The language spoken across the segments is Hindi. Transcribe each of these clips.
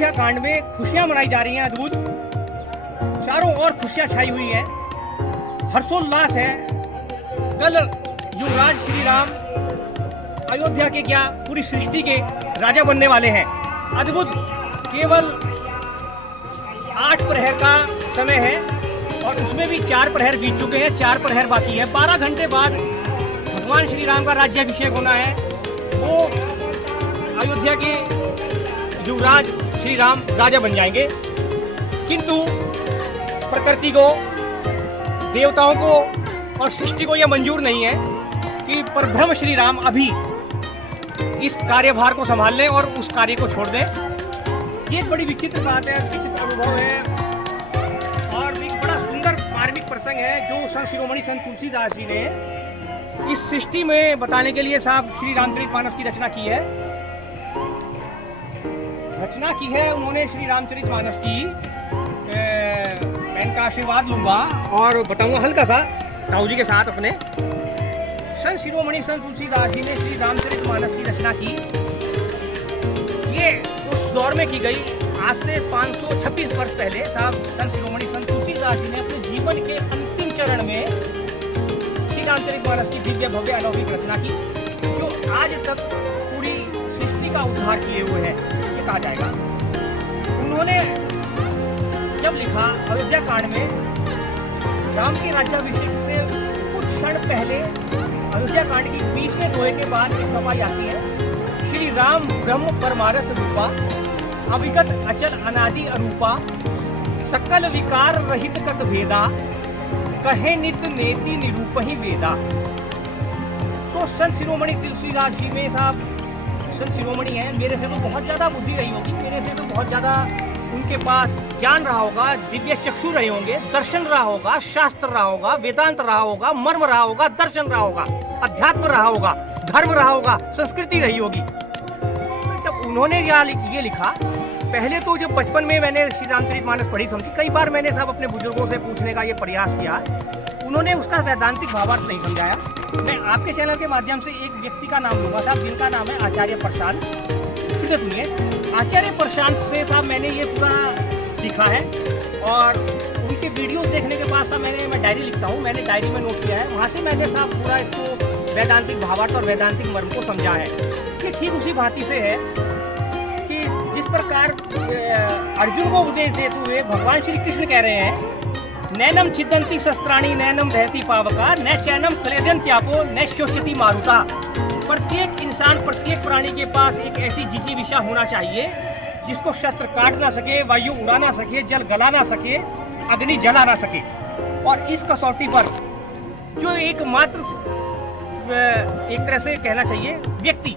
अयोध्या कांड में खुशियां मनाई जा रही हैं अद्भुत, चारों ओर खुशियां छाई हुई हैं, हर्षोल्लास है। कल युवराज श्री राम अयोध्या के क्या पूरी सृष्टि के राजा बनने वाले हैं। अद्भुत, केवल 8 प्रहर का समय है और उसमें भी 4 प्रहर बीत चुके हैं, 4 प्रहर बाकी है। 12 घंटे बाद भगवान श्री राम का राज्याभिषेक होना है। वो अयोध्या के युवराज श्री राम राजा बन जाएंगे। किंतु प्रकृति को, देवताओं को और सृष्टि को यह मंजूर नहीं है कि परब्रह्म श्री राम अभी इस कार्यभार को संभाल लें और उस कार्य को छोड़ दें। ये एक बड़ी विचित्र बात है, विचित्र अनुभव है और एक बड़ा सुंदर मार्मिक प्रसंग है जो संत शिरोमणि संत तुलसीदास जी ने इस सृष्टि में बताने के लिए साहब श्री रामचरितमानस की रचना की है। उन्होंने श्री रामचरितमानस की। मैं इनका आशीर्वाद लूंगा और बताऊंगा हल्का सा ताऊ जी के साथ अपने। संत शिरोमणि संत तुलसीदास जी ने श्री रामचरितमानस की रचना की। ये उस दौर में की गई, आज से 526 वर्ष पहले साहब संत शिरोमणि संत तुलसीदास जी ने अपने जीवन के अंतिम चरण में श्री रामचरितमानस की दिव्य भव्य अलौकिक रचना की, जो आज तक पूरी सृष्टि का उद्धार किए हुए है, ये कहा जाएगा। उन्होंने जब लिखा अयोध्या कांड में, राम के राज्याभिषेक से कुछ क्षण पहले अयोध्या कांड की 20वें दोहे के बाद एक सफाई आती है। श्री राम ब्रह्म परमारथ रूपा, अविगत अचल अनादि अरूपा, सकल विकार रहित कत भेदा, कहे नित नेति निरूपहि वेदा। तो संत शिरोमणि तुलसीदास जी में साहब संत शिरोमणि हैं, मेरे से तो बहुत ज़्यादा बुद्धि रही होगी, मेरे से तो बहुत ज़्यादा उनके पास ज्ञान रहा होगा, दिव्य चक्षु रहे होंगे, दर्शन रहा होगा, शास्त्र रहा होगा, वेदांत रहा होगा, मर्म रहा होगा, दर्शन रहा होगा, अध्यात्म रहा होगा, धर्म रहा होगा, संस्कृति रही होगी। तो जब उन्होंने ये लिखा, पहले तो जब बचपन में मैंने श्री रामचरितमानस पढ़ी समझी, कई बार मैंने साहब अपने बुजुर्गों से पूछने का ये प्रयास किया, उन्होंने उसका वैदांतिक भावार्थ नहीं समझाया। मैं आपके चैनल के माध्यम से एक व्यक्ति का नाम लूंगा साहब, जिनका नाम है आचार्य प्रशांत। ठीक है, सुनिए, आचार्य प्रशांत से साहब मैंने ये पूरा सीखा है और उनके वीडियोस देखने के बाद साहब मैं डायरी लिखता हूँ, मैंने डायरी में नोट किया है, वहाँ से मैंने साहब पूरा इसको वैदांतिक भावार्थ और वैदांतिक मर्म को समझा है। ये ठीक उसी भांति से है कि जिस प्रकार अर्जुन को उपदेश देते हुए भगवान श्री कृष्ण कह रहे हैं, नैनम छिदंती शस्त्राणी नैनम दहती पावका, न चैनम क्लेदन्त्यापो न शोष्यति मारुता। प्रत्येक इंसान, प्रत्येक प्राणी के पास एक ऐसी जिजीविषा होना चाहिए जिसको शस्त्र काट ना सके, वायु उड़ा ना सके, जल गला ना सके, अग्नि जला ना सके। और इस कसौटी पर जो एकमात्र एक तरह से कहना चाहिए व्यक्ति,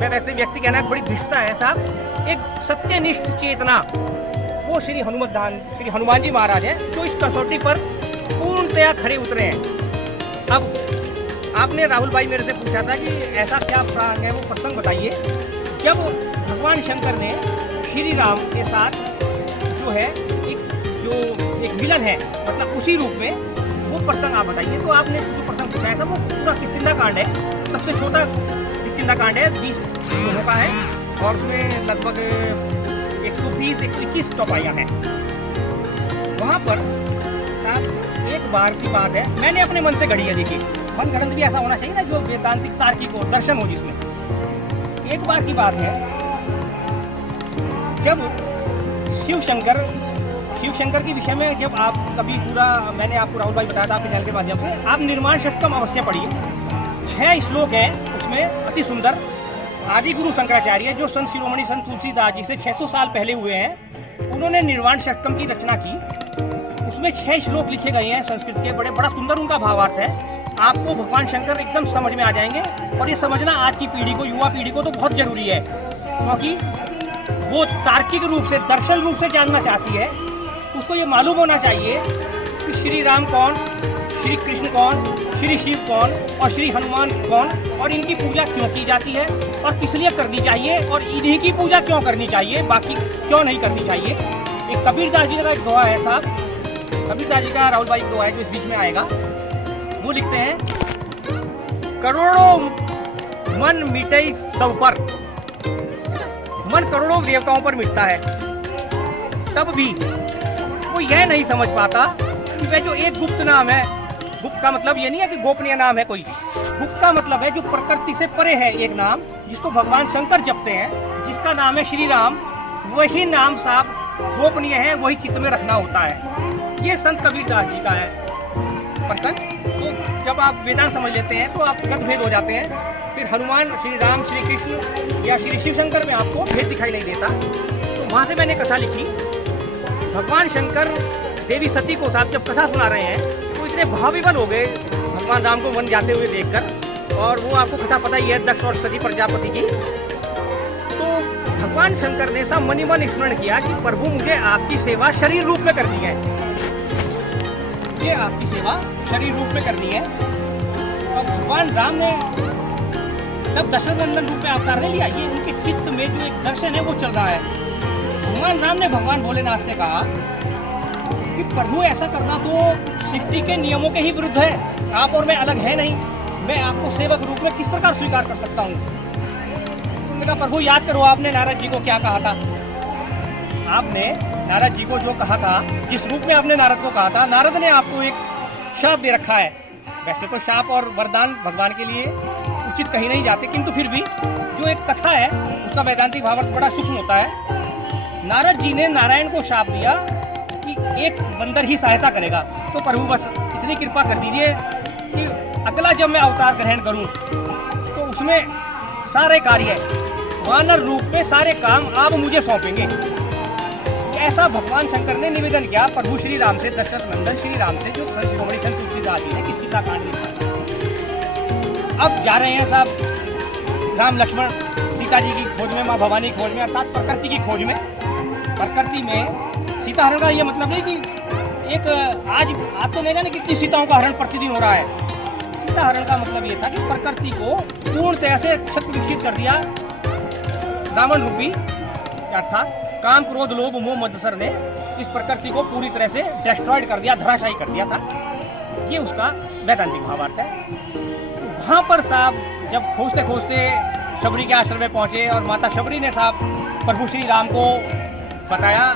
वैसे व्यक्ति कहना बड़ी धृष्टता है साहब, एक सत्यनिष्ठ चेतना, वो श्री हनुमान जी महाराज हैं, जो इस कसौटी पर पूर्णतया खड़े उतरे हैं। अब आपने राहुल भाई मेरे से पूछा था कि ऐसा क्या प्रसंग है, वो प्रसंग बताइए। जब भगवान शंकर ने श्री राम के साथ जो है एक विलन है, मतलब उसी रूप में, वो प्रसंग आप बताइए। तो आपने जो प्रसंग पूछा था वो पूरा किष्किंधा कांड है, सबसे छोटा किष्किंधा कांड है, 20 दोहों का है और उसमें लगभग 120-121 चौपाइयाँ हैं। वहाँ पर साहब एक बार की बात है, मैंने अपने मन से गढ़ी है, देखिए मन गणंत भी ऐसा होना चाहिए ना जो वेदांतिक तार्किक हो, दर्शन हो जिसमें। एक बार की बात है जब शिव शंकर के विषय में जब आप कभी पूरा, मैंने आपको राहुल भाई बताया था आपके चैनल के माध्यम से, आप निर्माण षष्टकम अवश्य पढ़िए। 6 श्लोक है उसमें, अति सुंदर। आदि गुरु शंकराचार्य जो संत शिरोमणि संत तुलसीदास जी से 600 साल पहले हुए हैं, उन्होंने निर्वाण षटकम की रचना की। उसमें 6 श्लोक लिखे गए हैं संस्कृत के, बड़ा सुंदर उनका भावार्थ है। आपको भगवान शंकर एकदम समझ में आ जाएंगे और ये समझना आज की पीढ़ी को, युवा पीढ़ी को तो बहुत जरूरी है, क्योंकि वो तार्किक रूप से, दर्शन रूप से जानना चाहती है। उसको ये मालूम होना चाहिए कि श्री राम कौन, श्री कृष्ण कौन, श्री शिव कौन और श्री हनुमान कौन, और इनकी पूजा क्यों की जाती है और किस लिए करनी चाहिए, और इन्हीं की पूजा क्यों करनी चाहिए, बाकी क्यों नहीं करनी चाहिए। एक कबीरदास जी का एक दोहा है साहब, कबीरदास जी का राहुल भाई दोहा है जो इस बीच में आएगा। वो लिखते हैं, करोड़ों मन मिटे सब पर, मन करोड़ों देवताओं पर मिटता है, तब भी वो यह नहीं समझ पाता कि वह जो एक गुप्त नाम है, गुप्त का मतलब ये नहीं है कि गोपनीय नाम है कोई, गुप्त का मतलब है जो प्रकृति से परे है एक नाम, जिसको भगवान शंकर जपते हैं, जिसका नाम है श्री राम, वही नाम साहब गोपनीय है, वही चित्त में रखना होता है। ये संत कबीरदास जी का है प्रसंग। तो जब आप वेदांत समझ लेते हैं तो आप गत भेद हो जाते हैं। फिर हनुमान, श्री राम, श्री कृष्ण या श्री शिव शंकर में आपको भेद दिखाई नहीं देता। तो वहाँ से मैंने कथा लिखी। भगवान शंकर देवी सती को साहब जब कथा सुना रहे हैं तो इतने भाविबल हो गए भगवान राम को वन जाते हुए देखकर। और वो आपको कथा पता ही है, दक्ष और सती प्रजापति की। तो भगवान शंकर ने सब मनी मन स्मरण किया कि प्रभु मुझे आपकी सेवा शरीर रूप में करनी है, ये आपकी सेवा शरीर रूप में करनी है। और भगवान राम ने तब दशरथ नंदन रूप में अवतार ले लिया। ये उनके चित्त में जो एक दर्शन है वो चल रहा है। भगवान राम ने भगवान भोलेनाथ से कहा कि प्रभु ऐसा करना तो सृष्टि के नियमों के ही विरुद्ध है, आप और मैं अलग है नहीं, मैं आपको सेवक रूप में किस प्रकार स्वीकार कर सकता हूँ। उन्होंने कहा प्रभु याद करो आपने नारद जी को क्या कहा था, आपने नारद जी को जो कहा था, जिस रूप में आपने नारद को कहा था, नारद ने आपको एक शाप दे रखा है। वैसे तो शाप और वरदान भगवान के लिए उचित कहीं नहीं जाते, किंतु फिर भी जो एक कथा है उसका वैदांतिक भावार्थ बड़ा सूक्ष्म होता है। नारद जी ने नारायण को शाप दिया कि एक बंदर ही सहायता करेगा, तो प्रभु बस इतनी कृपा कर दीजिए कि अगला जब मैं अवतार ग्रहण करूं तो उसमें सारे कार्य वानर रूप में सारे काम आप मुझे सौंपेंगे। ऐसा भगवान शंकर ने निवेदन किया प्रभु श्री राम से, दशरथ नंदन श्री राम से, जो शिरोमणि संत तुलसीदास जी ने किस कांड लिखा। अब जा रहे हैं साहब राम लक्ष्मण सीता जी की खोज में, माँ भवानी की खोज में, अर्थात प्रकृति की खोज में। प्रकृति में सीता हरण का ये मतलब नहीं कि एक आज तो नहीं जाने कितनी सीताओं का हरण प्रतिदिन हो रहा है। सीता हरण का मतलब ये था कि प्रकृति को पूर्ण तरह से क्षत विकसित कर दिया रावण रूपी, अर्थात काम क्रोध लोभ मोह मत्सर ने इस प्रकृति को पूरी तरह से डिस्ट्रॉयड कर दिया, धराशायी कर दिया था। ये उसका वैदांतिक भावार्थ है। वहाँ पर साहब जब खोजते खोजते शबरी के आश्रम में पहुँचे और माता शबरी ने साहब प्रभु श्री राम को बताया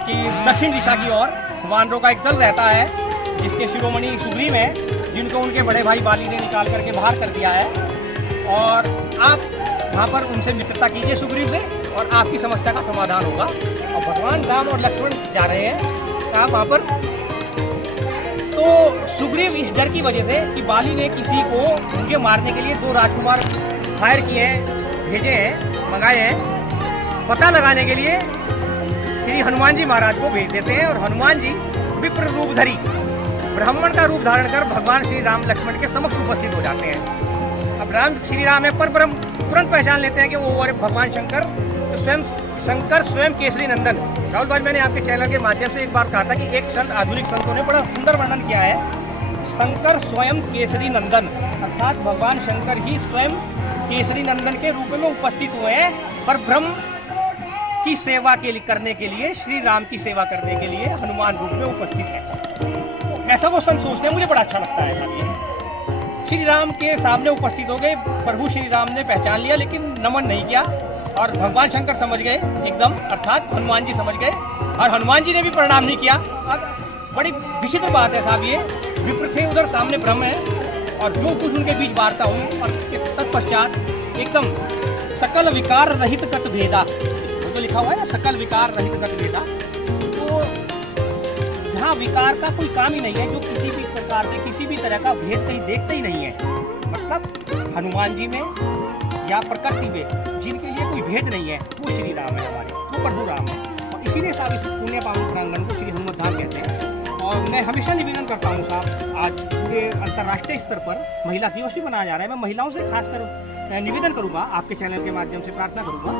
कि दक्षिण दिशा की ओर वानरों का एक दल रहता है जिसके शिरोमणि सुग्रीव हैं, जिनको उनके बड़े भाई बाली ने निकाल करके बाहर कर दिया है, और आप वहाँ पर उनसे मित्रता कीजिए सुग्रीव से और आपकी समस्या का समाधान होगा। और भगवान राम और लक्ष्मण जा रहे हैं आप वहाँ पर। तो सुग्रीव इस डर की वजह से कि बाली ने किसी को उनके मारने के लिए 2 राजकुमार फायर किए हैं, भेजे हैं, मंगाए हैं, पता लगाने के लिए श्री हनुमान जी महाराज को भेज देते हैं। और हनुमान जी विप्र रूप धरी ब्राह्मण का रूप धारण कर भगवान श्री राम लक्ष्मण के समक्ष उपस्थित हो जाते हैं। अब राम श्री राम है पर ब्रह्म तुरंत पहचान लेते हैं कि वो भगवान शंकर, तो स्वयं शंकर स्वयं केसरी नंदन। राहुल भाई, मैंने आपके चैनल के माध्यम से एक बार कहा था कि एक संत, आधुनिक संतों ने बड़ा सुंदर वर्णन किया है, शंकर स्वयं केसरी नंदन, अर्थात भगवान शंकर ही स्वयं केसरी नंदन के रूप में उपस्थित हुए हैं, पर ब्रह्म की सेवा के लिए करने के लिए, श्री राम की सेवा करने के लिए हनुमान रूप में उपस्थित है। ऐसा वो संत सोचते हैं, मुझे बड़ा अच्छा लगता है। श्री राम के सामने उपस्थित हो गए, प्रभु श्री राम ने पहचान लिया लेकिन नमन नहीं किया, और भगवान शंकर समझ गए एकदम, अर्थात हनुमान जी समझ गए, और हनुमान जी ने भी प्रणाम नहीं किया। अब बड़ी विचित्र बात है साहब, ये विप्र थे, उधर सामने ब्रह्म है, और जो कुछ उनके बीच वार्ता हुई और तत्पश्चात एकदम सकल विकार रहित गत भेदा, वो तो लिखा हुआ है ना, सकल विकार रहित गत भेदा। तो यहाँ विकार का कोई काम ही नहीं है, जो किसी भी प्रकार से किसी भी तरह का भेद कहीं देखते ही नहीं है। मतलब हनुमान जी में या प्रकृति में जिनके लिए कोई भेद नहीं है, वो श्री राम है हमारे, वो प्रभु राम है। और इसीलिए साहब इस पुण्य पावन प्रांगण को श्री हनुमत धाम कहते हैं। और मैं हमेशा निवेदन करता हूँ साहब, आज पूरे अंतर्राष्ट्रीय स्तर पर महिला दिवस भी मनाया जा रहा है, मैं महिलाओं से खासकर निवेदन करूँगा, आपके चैनल के माध्यम से प्रार्थना करूँगा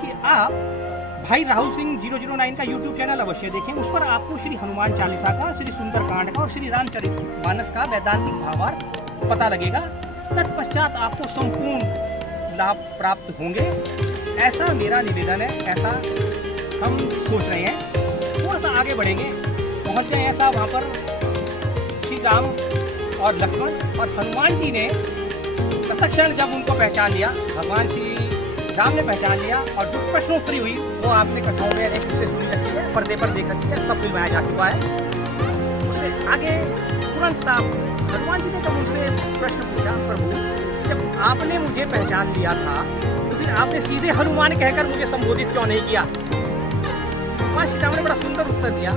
कि आप भाई राहुल सिंह 009 का यूट्यूब चैनल अवश्य देखें। उस पर आपको श्री हनुमान चालीसा का, श्री सुंदरकांड का और श्री रामचरितमानस का वैदांतिक भावार्थ पता लगेगा। तत्पश्चात आपको संपूर्ण लाभ प्राप्त होंगे, ऐसा मेरा निवेदन है, ऐसा हम सोच रहे हैं। थोड़ा सा आगे बढ़ेंगे, पहुँच गए ऐसा वहाँ पर श्री राम और लक्ष्मण और हनुमान जी ने तत्क्षण जब उनको पहचान लिया, भगवान श्री राम ने पहचान लिया, और जो प्रश्नोत्तरी हुई वो आपने कथाओं में उससे सुनी लगती है। पर्दे पर देखा गया, सब फिल्माया जा चुका है। उससे आगे तुरंत साहब हनुमान जी ने जब उनसे प्रश्न पूछा, प्रभु जब आपने मुझे पहचान लिया था तो फिर आपने सीधे हनुमान कहकर मुझे संबोधित क्यों नहीं किया? भगवान श्री राम ने बड़ा सुंदर उत्तर दिया,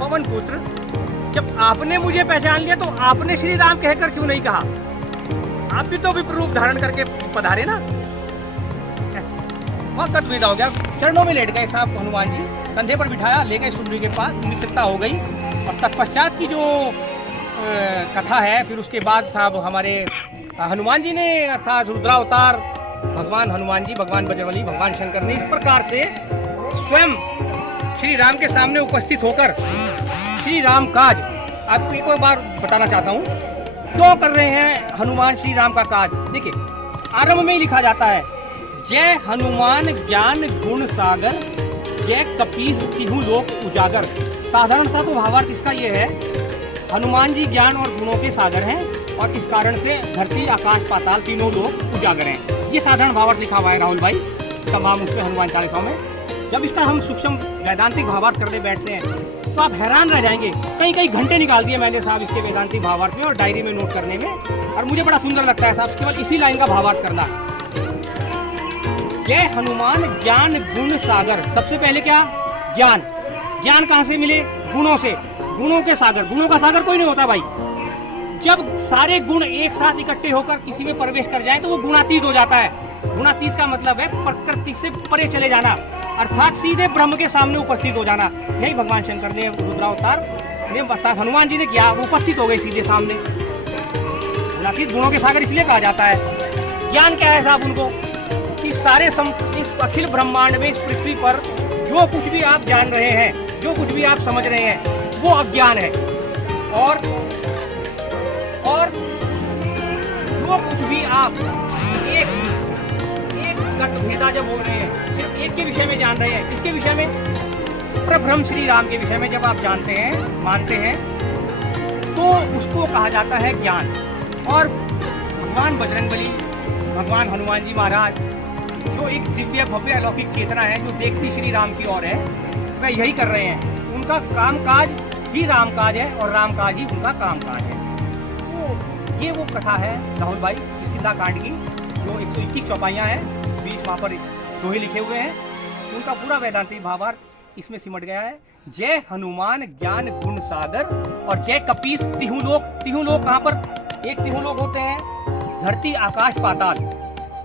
पवन पुत्र जब आपने मुझे पहचान लिया तो आपने श्री राम कहकर क्यों नहीं कहा? आप भी तो विप्र रूप धारण करके पधारे ना। बहुत विदा हो गया, चरणों में लेट गए साहब हनुमान जी, कंधे पर बिठाया, ले गए सुग्रीव के पास, मित्रता हो गई। और तत्पश्चात की जो कथा है, फिर उसके बाद साहब हमारे हनुमान जी ने अर्थात रुद्रावतार भगवान हनुमान जी, भगवान बजरंगबली, भगवान शंकर ने इस प्रकार से स्वयं श्री राम के सामने उपस्थित होकर श्री राम काज, आपको एक बार बताना चाहता हूँ क्यों कर रहे हैं हनुमान श्री राम का काज। देखिए आरंभ में ही लिखा जाता है, जय हनुमान ज्ञान गुण सागर, जय कपीस तिहु लोक उजागर। साधारण सा तो भावार्थ इसका ये है, हनुमान जी ज्ञान और गुणों के सागर हैं और इस कारण से धरती आकाश पाताल तीनों लोग उजागर हैं। ये साधारण भावार्थ लिखा हुआ है राहुल भाई तमाम उसमें हनुमान चालीसा में। जब इसका हम सूक्ष्म वैदांतिक भावार्थ करने बैठते हैं तो आप हैरान रह जाएंगे। कई कई घंटे निकाल दिए मैंने साहब इसके वेदांतिक भावार्थ में और डायरी में नोट करने में, और मुझे बड़ा सुंदर लगता है साहब केवल इसी लाइन का भावार्थ करना। जय हनुमान ज्ञान गुण सागर, सबसे पहले क्या? ज्ञान। ज्ञान कहाँ से मिले? गुणों से। गुणों के सागर, गुणों का सागर कोई नहीं होता भाई। जब सारे गुण एक साथ इकट्ठे होकर किसी में प्रवेश कर जाएं तो वो गुणातीत हो जाता है। गुणातीत का मतलब है प्रकृति से परे चले जाना, अर्थात सीधे ब्रह्म के सामने उपस्थित हो जाना। यही भगवान शंकर ने रुद्रावतार ने अर्थात हनुमान जी ने किया, वो उपस्थित हो गए सीधे सामने। गुणातीत गुणों के सागर इसलिए कहा जाता है। ज्ञान क्या है साहब उनको? कि सारे इस अखिल ब्रह्मांड में, इस पृथ्वी पर जो कुछ भी आप जान रहे हैं, जो कुछ भी आप समझ रहे हैं, वो अज्ञान है। और जो कुछ भी आप एक भेदा जब हो रहे हैं, सिर्फ एक के विषय में जान रहे हैं, किसके विषय में? परब्रह्म श्री राम के विषय में जब आप जानते हैं, मानते हैं, तो उसको कहा जाता है ज्ञान। और भगवान बजरंगबली, भगवान हनुमान जी महाराज जो एक दिव्य भव्य अलौकिक चेतना है जो देखती श्री राम की ओर है, वह यही कर रहे हैं। उनका कामकाज ही रामकाज है और रामकाज ही उनका कामकाज है। तो ये वो कथा है राहुल भाई किष्किंधा कांड की, जो 121 चौपाइयाँ हैं, 20 वहाँ पर दोहे लिखे हुए हैं, उनका पूरा वेदांतिक भावार्थ इसमें सिमट गया है। जय हनुमान ज्ञान गुण सागर और जय कपीस तिहु लोक। तिहु लोक कहाँ पर? एक तिहु लोक होते हैं धरती आकाश पाताल,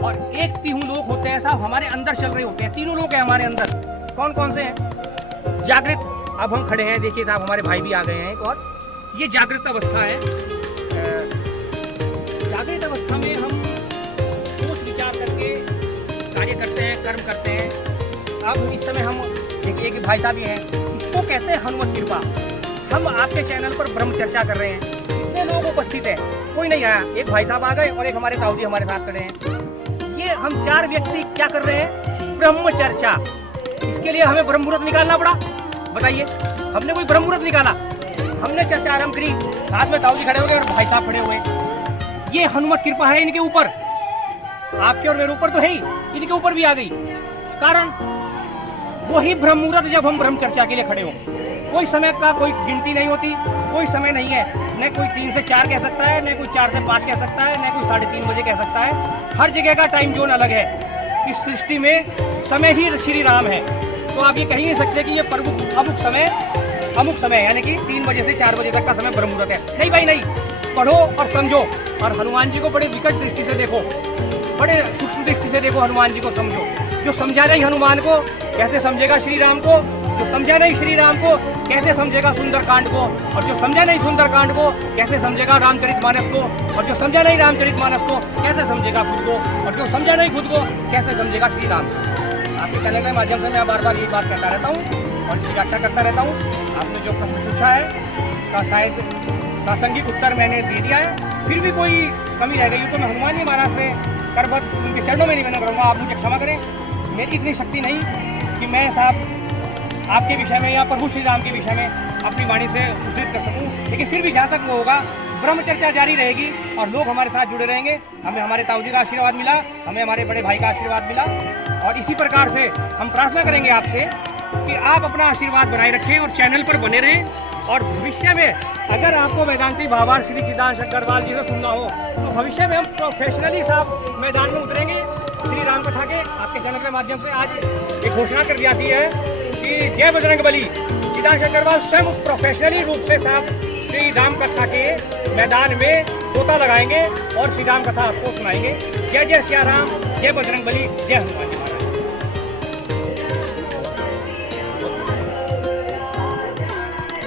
और एक तिहु लोक होते हैं साहब हमारे अंदर चल रहे होते हैं। तीनों लोग हैं हमारे अंदर। कौन कौन से हैं? जागृत, अब हम खड़े हैं, देखिए साहब हमारे भाई भी आ गए हैं एक और। ये जागृत अवस्था है। जागृत अवस्था में हम सोच विचार करके कार्य करते हैं, कर्म करते हैं। अब इस समय हम एक भाई साहब भी हैं, इसको कहते हैं हनुमत कृपा। हम आपके चैनल पर ब्रह्म चर्चा कर रहे हैं, कितने लोग उपस्थित हैं, कोई नहीं आया, एक भाई साहब आ गए और एक हमारे ताऊ जी हमारे साथ खड़े हैं। ये हम 4 व्यक्ति क्या कर रहे हैं? ब्रह्म चर्चा। इसके लिए हमें ब्रह्म मुहूर्त निकालना पड़ा? बताइए, हमने कोई ब्रह्म मुहूर्त निकाला? हमने चर्चा आरंभ करी, साथ में ताऊ जी खड़े हो गए और भाई साहब खड़े हुए। ये हनुमत कृपा है इनके ऊपर, आपके और मेरे ऊपर तो है ही, इनके ऊपर भी आ गई। कारण वही ब्रह्म मुहूर्त जब हम ब्रह्म चर्चा के लिए खड़े हो। कोई समय का कोई गिनती नहीं होती, कोई समय नहीं है, न कोई 3 से 4 कह सकता है, न कोई 4 से 5 कह सकता है, न कोई 3:30 बजे कह सकता है। हर जगह का टाइम जोन अलग है। इस सृष्टि में समय ही श्री राम है। तो आप ये कह ही नहीं सकते कि ये अमुक समय यानी कि 3 बजे से 4 बजे तक का समय ब्रह्म मुहूर्त है। नहीं भाई नहीं, पढ़ो और समझो, और हनुमान जी को बड़े विकट दृष्टि से देखो, बड़े सूक्ष्म दृष्टि से देखो, हनुमान जी को समझो। जो समझा नहीं हनुमान को, कैसे समझेगा श्री राम को? जो समझा नहीं श्री राम को, कैसे समझेगा सुंदरकांड को? और जो समझा नहीं सुंदरकांड को, कैसे समझेगा रामचरितमानस को? और जो समझा नहीं रामचरितमानस को, कैसे समझेगा खुद को? और जो समझा नहीं खुद को, कैसे समझेगा श्री राम को? आपके चैनल के माध्यम से मैं बार बार ये बात कहता रहता हूँ और इसकी व्याख्या करता रहता हूँ। आपने जो प्रश्न पूछा है उसका शायद प्रासंगिक उत्तर मैंने दे दिया है। फिर भी कोई कमी रह गई तो मैं हनुमान जी महाराज से करबत उनके चरणों में निवेदन करूँगा, आप मुझे क्षमा करें। मेरी इतनी शक्ति नहीं कि मैं साहब आपके विषय में या प्रभु श्री राम के विषय में अपनी वाणी से उद्धृत कर सकूं, लेकिन फिर भी जहाँ तक वो होगा ब्रह्म चर्चा जारी रहेगी और लोग हमारे साथ जुड़े रहेंगे। हमें हमारे ताऊ जी का आशीर्वाद मिला, हमें हमारे बड़े भाई का आशीर्वाद मिला, और इसी प्रकार से हम प्रार्थना करेंगे आपसे कि आप अपना आशीर्वाद बनाए रखें और चैनल पर बने रहें। और भविष्य में अगर आपको वेदांती बाबा श्री चिदानंद अग्रवाल जी से सुनना हो तो भविष्य में हम प्रोफेशनली साहब मैदान में उतरेंगे श्री राम कथा के आपके चैनल के माध्यम से। आज एक घोषणा कर दी जाती है कि जय बजरंग बली चिदानंद अग्रवाल स्वयं प्रोफेशनली रूप से साहब श्री राम कथा के मैदान में तोता लगाएंगे और श्री राम कथा आपको सुनाएंगे। जय जय सिया राम, जय बजरंग बली, जय हनुमान जी।